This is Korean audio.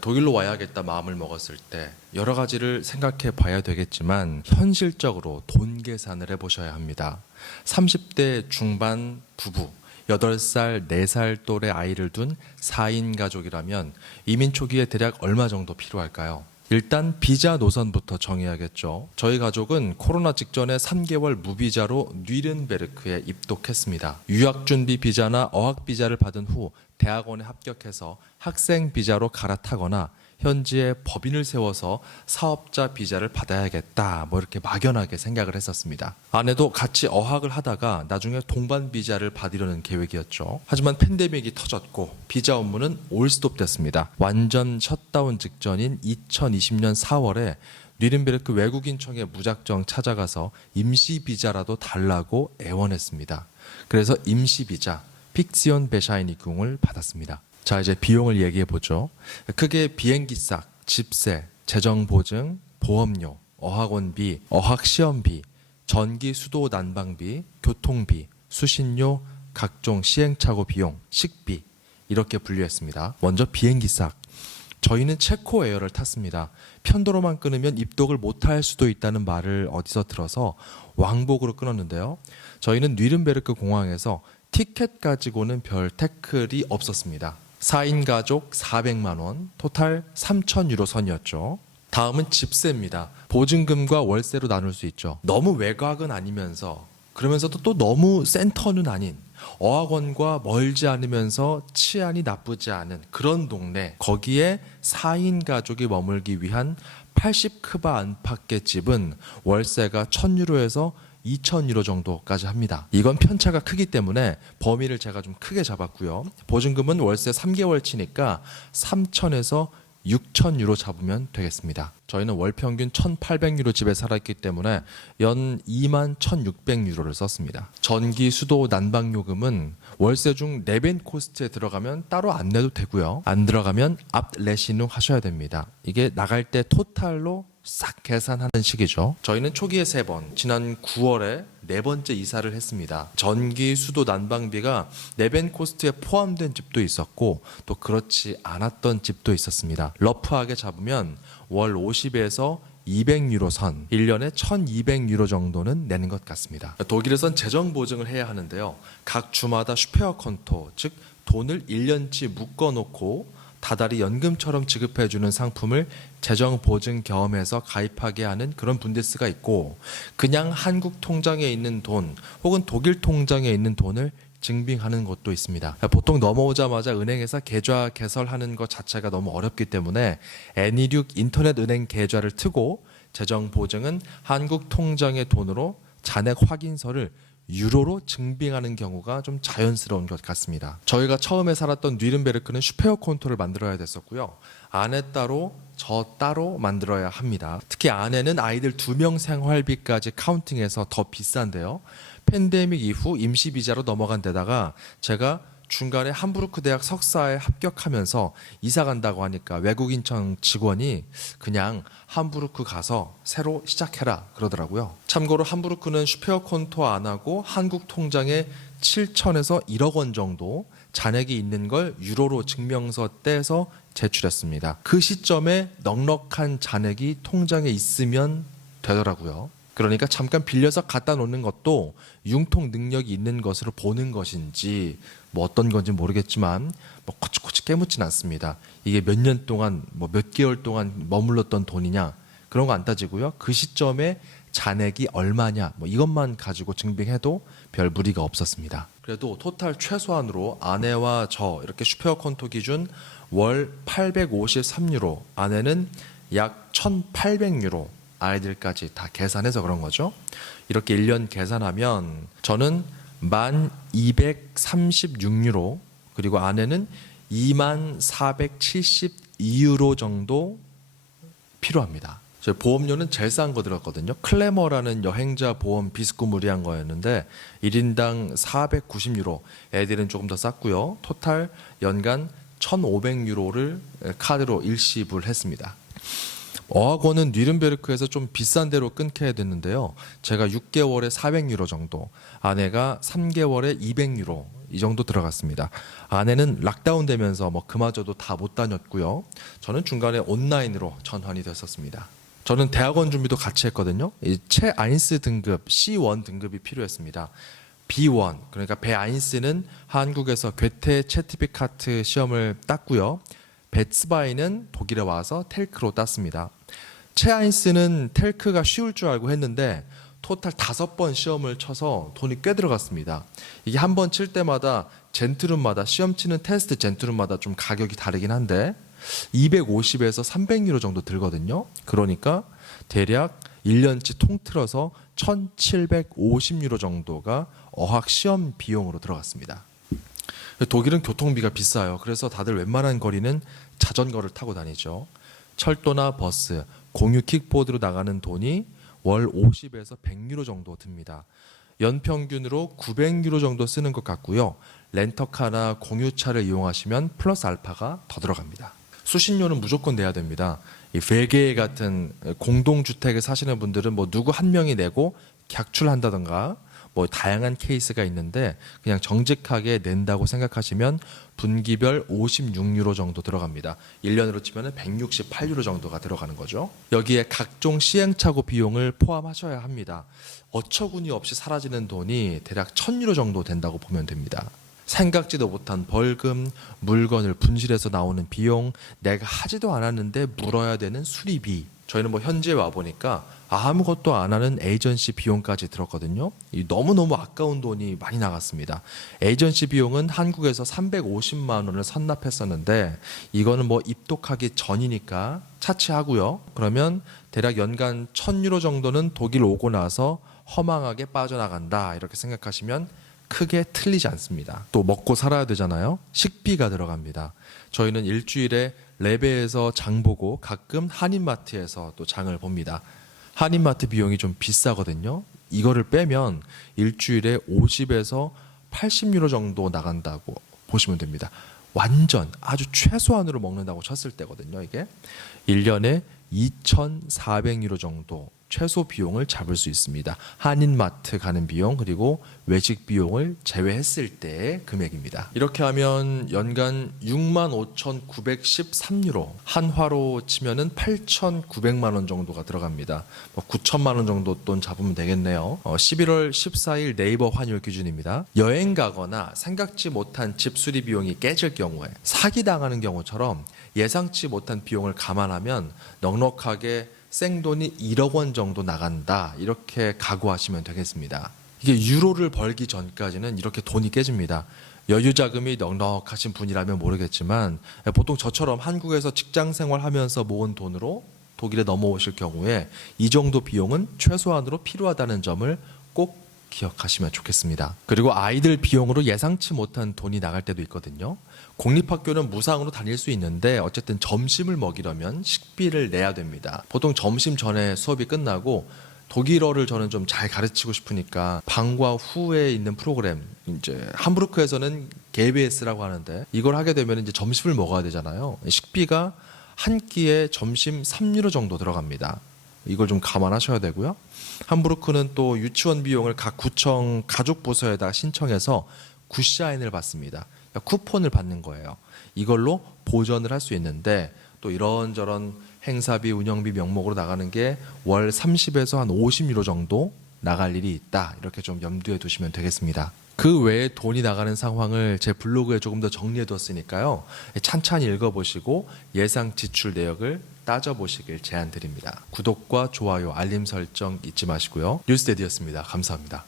독일로 와야겠다 마음을 먹었을 때 여러 가지를 생각해 봐야 되겠지만 현실적으로 돈 계산을 해보셔야 합니다. 30대 중반 부부, 8살, 4살 또래 아이를 둔 4인 가족이라면 이민 초기에 대략 얼마 정도 필요할까요? 일단 비자 노선부터 정해야겠죠. 저희 가족은 코로나 직전에 3개월 무비자로 뉘른베르크에 입독했습니다. 유학준비 비자나 어학비자를 받은 후 대학원에 합격해서 학생 비자로 갈아타거나 현지에 법인을 세워서 사업자 비자를 받아야겠다 이렇게 막연하게 생각을 했었습니다. 아내도 같이 어학을 하다가 나중에 동반 비자를 받으려는 계획이었죠. 하지만 팬데믹이 터졌고 비자 업무는 올스톱 됐습니다. 완전 셧다운 직전인 2020년 4월에 뉘른베르크 외국인청에 무작정 찾아가서 임시 비자라도 달라고 애원했습니다. 그래서 임시 비자 픽시온 베샤이니궁을 받았습니다. 자, 이제 비용을 얘기해 보죠. 크게 비행기 싹, 집세, 재정보증, 보험료, 어학원비, 어학시험비, 전기 수도 난방비, 교통비, 수신료, 각종 시행착오 비용, 식비 이렇게 분류했습니다. 먼저 비행기 싹. 저희는 체코 에어를 탔습니다. 편도로만 끊으면 입독을 못할 수도 있다는 말을 어디서 들어서 왕복으로 끊었는데요. 저희는 뉘른베르크 공항에서 티켓 가지고는 별 태클이 없었습니다. 4인 가족 400만 원, 토탈 3,000유로 선이었죠. 다음은 집세입니다. 보증금과 월세로 나눌 수 있죠. 너무 외곽은 아니면서 그러면서도 또 너무 센터는 아닌 어학원과 멀지 않으면서 치안이 나쁘지 않은 그런 동네, 거기에 4인 가족이 머물기 위한 80크바 안팎의 집은 월세가 1,000유로에서 2,000유로 정도까지 합니다. 이건 편차가 크기 때문에 범위를 제가 좀 크게 잡았고요. 보증금은 월세 3개월 치니까 3,000에서 6,000유로 잡으면 되겠습니다. 저희는 월 평균 1,800유로 집에 살았기 때문에 연 21,600유로를 썼습니다. 전기, 수도, 난방요금은 월세 중 내벤 코스트에 들어가면 따로 안 내도 되고요. 안 들어가면 앞레시누 하셔야 됩니다. 이게 나갈 때 토탈로 싹 계산하는 식이죠. 저희는 초기에 3번, 지난 9월에 4번째 이사를 했습니다. 전기, 수도, 난방비가 내벤 코스트에 포함된 집도 있었고 또 그렇지 않았던 집도 있었습니다. 러프하게 잡으면 월 50에서 200유로 선, 1년에 1,200유로 정도는 내는 것 같습니다. 독일에선 재정 보증을 해야 하는데요. 각 주마다 슈페어 콘토, 즉 돈을 1년치 묶어놓고 다달이 연금처럼 지급해주는 상품을 재정 보증 겸해서 가입하게 하는 그런 분데스가 있고, 그냥 한국 통장에 있는 돈 혹은 독일 통장에 있는 돈을 증빙하는 것도 있습니다. 보통 넘어오자마자 은행에서 계좌 개설하는 것 자체가 너무 어렵기 때문에 N26 인터넷 은행 계좌를 트고 재정 보증은 한국 통장의 돈으로 잔액 확인서를 유로로 증빙하는 경우가 좀 자연스러운 것 같습니다. 저희가 처음에 살았던 뉘른베르크는 슈페어 콘토를 만들어야 됐었고요. 아내 따로 저 따로 만들어야 합니다. 특히 아내는 아이들 2명 생활비까지 카운팅해서 더 비싼데요. 팬데믹 이후 임시 비자로 넘어간 데다가 제가 중간에 함부르크 대학 석사에 합격하면서 이사 간다고 하니까 외국인청 직원이 그냥 함부르크 가서 새로 시작해라 그러더라고요. 참고로 함부르크는 슈페어 콘토 안 하고 한국 통장에 7천에서 1억 원 정도 잔액이 있는 걸 유로로 증명서 떼서 제출했습니다. 그 시점에 넉넉한 잔액이 통장에 있으면 되더라고요. 그러니까 잠깐 빌려서 갖다 놓는 것도 융통 능력이 있는 것으로 보는 것인지 어떤 건지 모르겠지만 코치코치 깨묻진 않습니다. 이게 몇 년 동안 몇 개월 동안 머물렀던 돈이냐 그런 거 안 따지고요. 그 시점에 잔액이 얼마냐 이것만 가지고 증빙해도 별 무리가 없었습니다. 그래도 토탈 최소한으로 아내와 저 이렇게 슈페어 콘토 기준 월 853유로, 아내는 약 1,800유로, 아이들까지 다 계산해서 그런 거죠. 이렇게 1년 계산하면 저는 1,236유로, 그리고 아내는 2472유로 정도 필요합니다. 저희 보험료는 제일 싼 거 들었거든요. 클레머라는 여행자 보험 비스고 무리한 거였는데 1인당 490유로, 애들은 조금 더 쌌고요. 토탈 연간 1,500유로를 카드로 일시불 했습니다. 어학원은 뉘른베르크에서 좀 비싼 데로 끊게 됐는데요. 제가 6개월에 400유로 정도, 아내가 3개월에 200유로 이 정도 들어갔습니다. 아내는 락다운 되면서 뭐 그마저도 다 못 다녔고요. 저는 중간에 온라인으로 전환이 됐었습니다. 저는 대학원 준비도 같이 했거든요. 이 최아인스 등급 C1 등급이 필요했습니다. B1 그러니까 배아인스는 한국에서 괴테 체티피카트 시험을 땄고요. 베츠바이는 독일에 와서 텔크로 땄습니다. 최아인스는 텔크가 쉬울 줄 알고 했는데 토탈 5번 시험을 쳐서 돈이 꽤 들어갔습니다. 이게 한 번 칠 때마다 젠트룸마다 시험 치는 테스트 젠트룸마다 좀 가격이 다르긴 한데 250에서 300유로 정도 들거든요. 그러니까 대략 1년치 통틀어서 1750유로 정도가 어학 시험 비용으로 들어갔습니다. 독일은 교통비가 비싸요. 그래서 다들 웬만한 거리는 자전거를 타고 다니죠. 철도나 버스, 공유 킥보드로 나가는 돈이 월 50에서 100유로 정도 듭니다. 연평균으로 900유로 정도 쓰는 것 같고요. 렌터카나 공유차를 이용하시면 플러스 알파가 더 들어갑니다. 수신료는 무조건 내야 됩니다. 이 베개 같은 공동주택에 사시는 분들은 뭐 누구 한 명이 내고 객출한다던가 뭐 다양한 케이스가 있는데 그냥 정직하게 낸다고 생각하시면 분기별 56유로 정도 들어갑니다. 1년으로 치면 168유로 정도가 들어가는 거죠. 여기에 각종 시행착오 비용을 포함하셔야 합니다. 어처구니 없이 사라지는 돈이 대략 1000유로 정도 된다고 보면 됩니다. 생각지도 못한 벌금, 물건을 분실해서 나오는 비용, 내가 하지도 않았는데 물어야 되는 수리비. 저희는 뭐 현지에 와 보니까 아무것도 안 하는 에이전시 비용까지 들었거든요. 너무너무 아까운 돈이 많이 나갔습니다. 에이전시 비용은 한국에서 350만 원을 선납했었는데 이거는 뭐 입독하기 전이니까 차치하고요. 그러면 대략 연간 1000유로 정도는 독일 오고 나서 허망하게 빠져나간다 이렇게 생각하시면 크게 틀리지 않습니다. 또 먹고 살아야 되잖아요. 식비가 들어갑니다. 저희는 일주일에 레베에서 장 보고 가끔 한인마트에서 또 장을 봅니다. 한인마트 비용이 좀 비싸거든요. 이거를 빼면 일주일에 50에서 80유로 정도 나간다고 보시면 됩니다. 완전 아주 최소한으로 먹는다고 쳤을 때거든요. 이게 1년에 2,400유로 정도 최소 비용을 잡을 수 있습니다. 한인마트 가는 비용 그리고 외식 비용을 제외했을 때의 금액입니다. 이렇게 하면 연간 65,913유로 한화로 치면은 8,900만 원 정도가 들어갑니다. 9천만 원 정도 돈 잡으면 되겠네요. 11월 14일 네이버 환율 기준입니다. 여행 가거나 생각지 못한 집 수리 비용이 깨질 경우에 사기당하는 경우처럼 예상치 못한 비용을 감안하면 넉넉하게 생돈이 1억 원 정도 나간다 이렇게 각오하시면 되겠습니다. 이게 유로를 벌기 전까지는 이렇게 돈이 깨집니다. 여유 자금이 넉넉하신 분이라면 모르겠지만 보통 저처럼 한국에서 직장 생활하면서 모은 돈으로 독일에 넘어오실 경우에 이 정도 비용은 최소한으로 필요하다는 점을 꼭 기억하시면 좋겠습니다. 그리고 아이들 비용으로 예상치 못한 돈이 나갈 때도 있거든요. 공립학교는 무상으로 다닐 수 있는데 어쨌든 점심을 먹이려면 식비를 내야 됩니다. 보통 점심 전에 수업이 끝나고 독일어를 저는 좀 잘 가르치고 싶으니까 방과 후에 있는 프로그램 이제 함부르크에서는 게베스라고 하는데 이걸 하게 되면 이제 점심을 먹어야 되잖아요. 식비가 한 끼에 점심 3유로 정도 들어갑니다. 이걸 좀 감안하셔야 되고요. 함부르크는 또 유치원 비용을 각 구청 가족부서에다 신청해서 굿샤인을 받습니다. 그러니까 쿠폰을 받는 거예요. 이걸로 보전을 할 수 있는데 또 이런저런 행사비, 운영비 명목으로 나가는 게 월 30에서 한 50유로 정도 나갈 일이 있다. 이렇게 좀 염두에 두시면 되겠습니다. 그 외에 돈이 나가는 상황을 제 블로그에 조금 더 정리해 뒀으니까요. 찬찬히 읽어보시고 예상 지출 내역을 따져보시길 제안드립니다. 구독과 좋아요, 알림 설정 잊지 마시고요. 뉴스데디였습니다. 감사합니다.